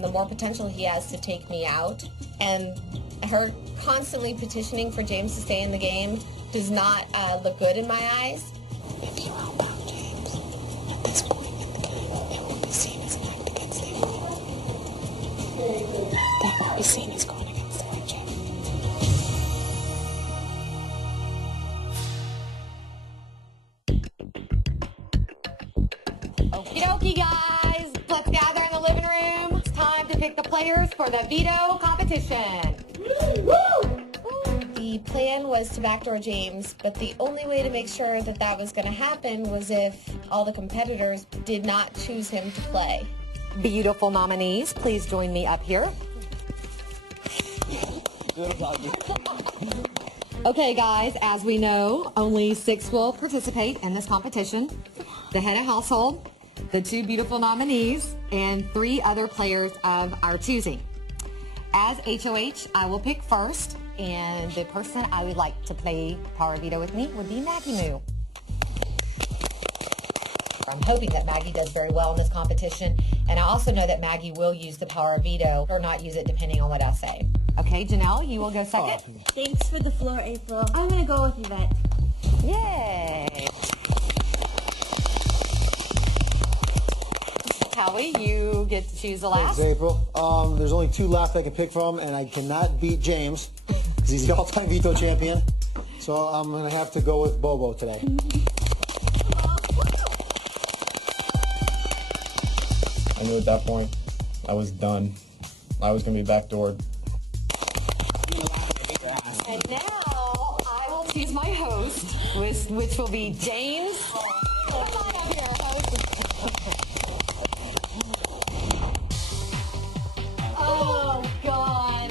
the more potential he has to take me out. And her constantly petitioning for James to stay in the game does not look good in my eyes. If you all know James, it's going to get the game. It won't be seen as an act against him. That won't be seen as going against the James. Okie dokie, guys. Let's gather in the living room. It's time to pick the players for the veto competition. The plan was to backdoor James, but the only way to make sure that that was going to happen was if all the competitors did not choose him to play. Beautiful nominees, please join me up here. Okay, guys, as we know, only 6 will participate in this competition. The head of household, the 2 beautiful nominees, and 3 other players of our choosing. As HOH, I will pick first, and the person I would like to play Power Veto with me would be Maggie Moo. I'm hoping that Maggie does very well in this competition, and I also know that Maggie will use the Power Veto or not use it depending on what I say. Okay, Janelle, you will go second. Thanks for the floor, April. I'm going to go with Yvette. Yay! Howie, you get to choose the last. Thanks, April. There's only 2 left I can pick from, and I cannot beat James because he's the all-time veto champion. So I'm going to have to go with Bobo today. I knew at that point I was done. I was going to be backdoored. And now I will choose my host, which will be James. Come on up here, host. Oh, God.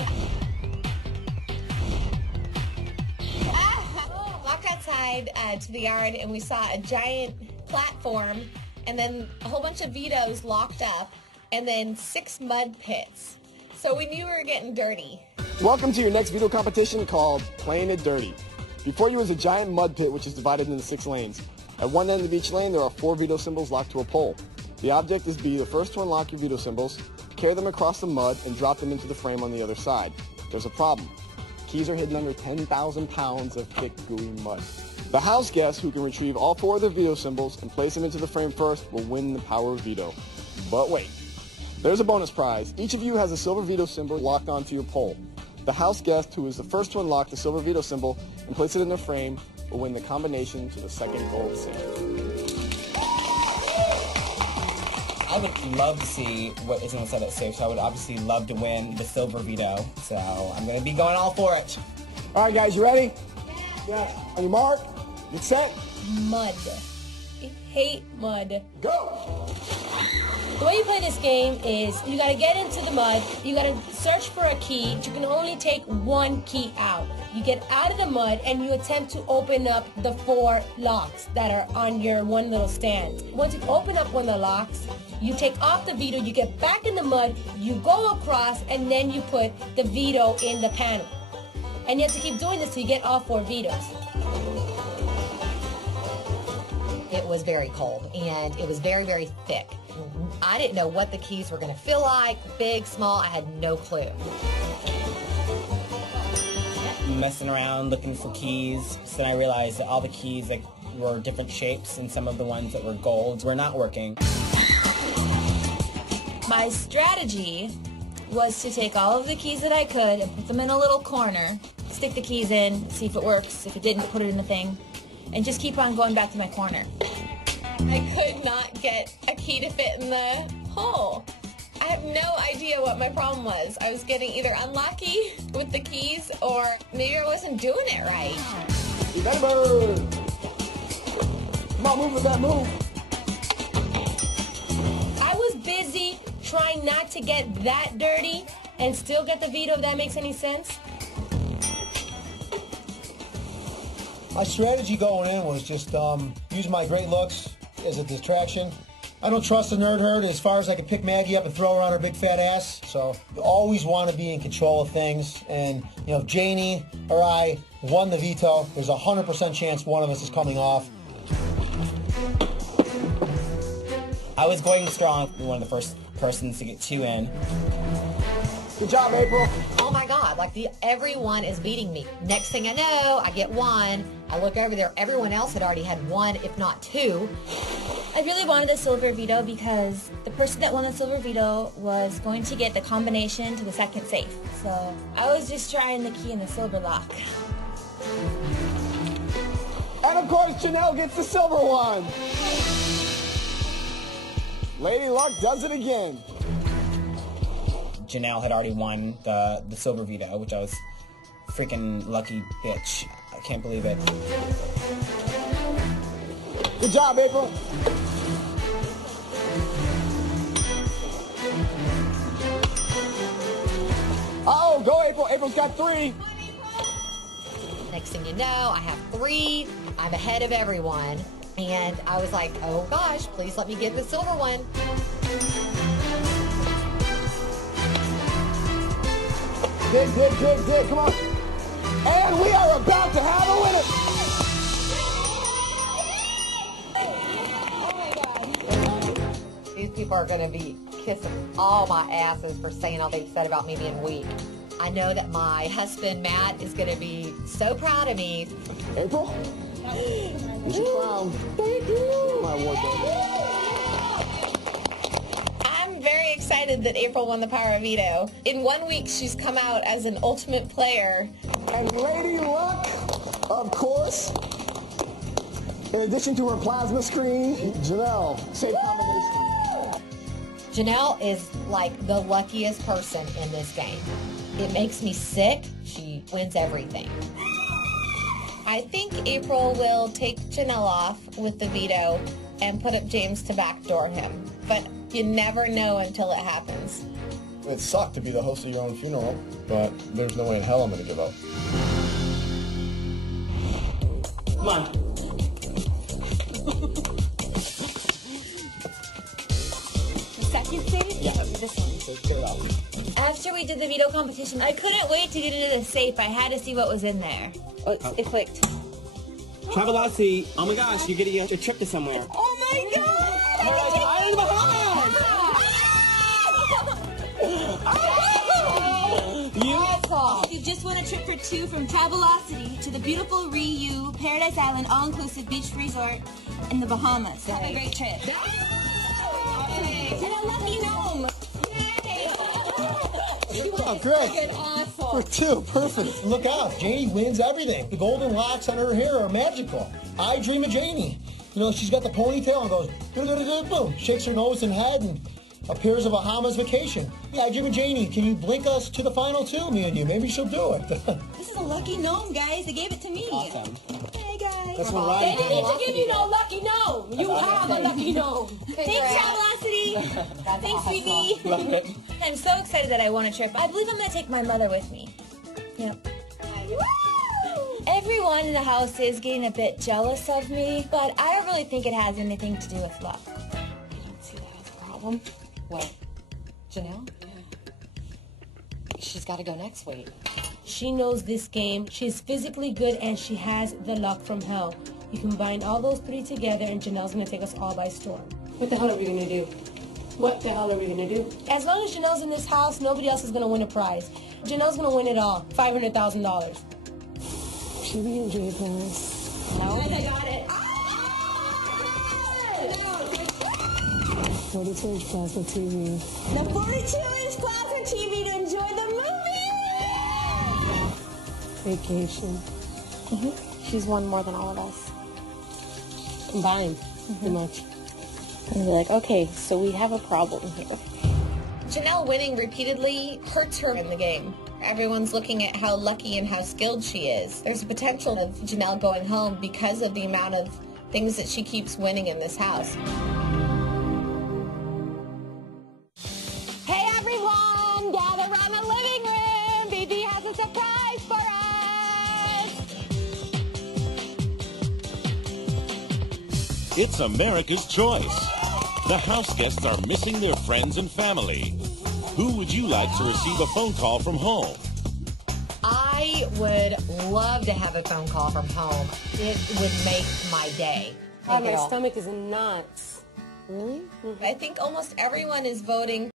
Walked outside to the yard, and we saw a giant platform, and then a whole bunch of vetoes locked up, and then 6 mud pits. So we knew we were getting dirty. Welcome to your next veto competition called Playing It Dirty. Before you is a giant mud pit which is divided into 6 lanes. At one end of each lane there are 4 veto symbols locked to a pole. The object is to be the first to unlock your veto symbols, carry them across the mud, and drop them into the frame on the other side. There's a problem. Keys are hidden under 10,000 pounds of thick, gooey mud. The house guest who can retrieve all 4 of the veto symbols and place them into the frame first will win the power of veto. But wait, there's a bonus prize. Each of you has a silver veto symbol locked onto your pole. The house guest who is the first to unlock the silver veto symbol and place it in the frame will win the combination to the second gold safe. I would love to see what is going to set it safe, so I would obviously love to win the silver veto. So I'm going to be going all for it. All right, guys, you ready? Yeah. On your mark, get set. Mud. I hate mud. Go! The way you play this game is you gotta get into the mud, you gotta search for a key, but you can only take 1 key out. You get out of the mud and you attempt to open up the 4 locks that are on your one little stand. Once you open up one of the locks, you take off the veto, you get back in the mud, you go across, and then you put the veto in the panel. And you have to keep doing this till you get all 4 vetoes. It was very cold, and it was very, very thick. I didn't know what the keys were going to feel like, big, small, I had no clue. Messing around, looking for keys, so then I realized that all the keys were different shapes, and some of the ones that were golds were not working. My strategy was to take all of the keys that I could and put them in a little corner, stick the keys in, see if it works. If it didn't, put it in the thing, and just keep on going back to my corner. I could not get a key to fit in the hole. I have no idea what my problem was. I was getting either unlucky with the keys or maybe I wasn't doing it right. You better move! Come on, move with that move! I was busy trying not to get that dirty and still get the veto, if that makes any sense. My strategy going in was just use my great looks as a distraction. I don't trust the nerd herd as far as I can pick Maggie up and throw her on her big fat ass. So you always want to be in control of things. And you know, if Janie or I won the veto, there's a 100% chance one of us is coming off. I was going strong. One of the first persons to get 2 in. Good job, April. Oh my God, like everyone is beating me. Next thing I know, I get 1. I look over there, everyone else had already had 1, if not 2. I really wanted the silver veto because the person that won the silver veto was going to get the combination to the second safe. So I was just trying the key in the silver lock. And of course, Janelle gets the silver one. Lady Luck does it again. Janelle had already won the silver veto, which I was freaking lucky bitch. I can't believe it. Good job, April. Uh-oh, go April. April's got 3. Next thing you know, I have 3. I'm ahead of everyone. And I was like, oh gosh, please let me get the silver one. Dig, come on. And we are about to have a winner. These people are going to be kissing all my asses for saying all they've said about me being weak. I know that my husband, Matt, is going to be so proud of me. April? Here's your crown. Thank you. My award, I'm very excited that April won the power of veto. In 1 week, she's come out as an ultimate player. And Lady Luck, of course, in addition to her plasma screen, Janelle, same combination. Janelle is like the luckiest person in this game. It makes me sick. She wins everything. I think April will take Janelle off with the veto and put up James to backdoor him. But you never know until it happens. It sucked to be the host of your own funeral, but there's no way in hell I'm going to give up. Come on. Second safe? Yeah, this one. So get it off. After we did the veto competition, I couldn't wait to get into the safe. I had to see what was in there. Oh, it clicked. Travelocity. Oh my gosh, you're getting a trip to somewhere. Oh my God! Island Bahamas! You just won a trip for 2 from Travelocity to the beautiful Ryu Paradise Island all-inclusive beach resort in the Bahamas. Have a great trip. Get a lucky gnome! Oh, good. For 2, perfect. Look out, Janie wins everything. The golden locks on her hair are magical. I dream of Janie. You know, she's got the ponytail and goes, boom, shakes her nose and head and appears a Bahamas vacation. Yeah, I dream of Janie. Can you blink us to the final 2, me and you? Maybe she'll do it. This is a lucky gnome, guys. They gave it to me. Awesome. Hey, guys. That's what They Ryan didn't need to give you no lucky gnome. You have a lucky gnome. Thanks, Travelocity. Thanks, BB. Love it. I'm so excited that I won a trip. I believe I'm going to take my mother with me. Yep. Everyone in the house is getting a bit jealous of me, but I don't really think it has anything to do with luck. I don't see that as a problem. What? Janelle? She's got to go next week. She knows this game. She's physically good and she has the luck from hell. You combine all those 3 together and Janelle's going to take us all by storm. What the hell are we going to do? What the hell are we going to do? As long as Janelle's in this house, nobody else is going to win a prize. Janelle's going to win it all. $500,000. Should we enjoy this? No, I got it. 42-inch plasma TV. The 42-inch plasma TV to enjoy the movie! Vacation. She's won more than all of us. Combined. Pretty much. And we're like, okay, so we have a problem here. Janelle winning repeatedly hurts her in the game. Everyone's looking at how lucky and how skilled she is. There's a potential of Janelle going home because of the amount of things that she keeps winning in this house. Hey everyone, gather around the living room. BB has a surprise for us. It's America's Choice. The house guests are missing their friends and family. Who would you like to receive a phone call from home? I would love to have a phone call from home. It would make my day. God, my stomach is in knots. Really? I think almost everyone is voting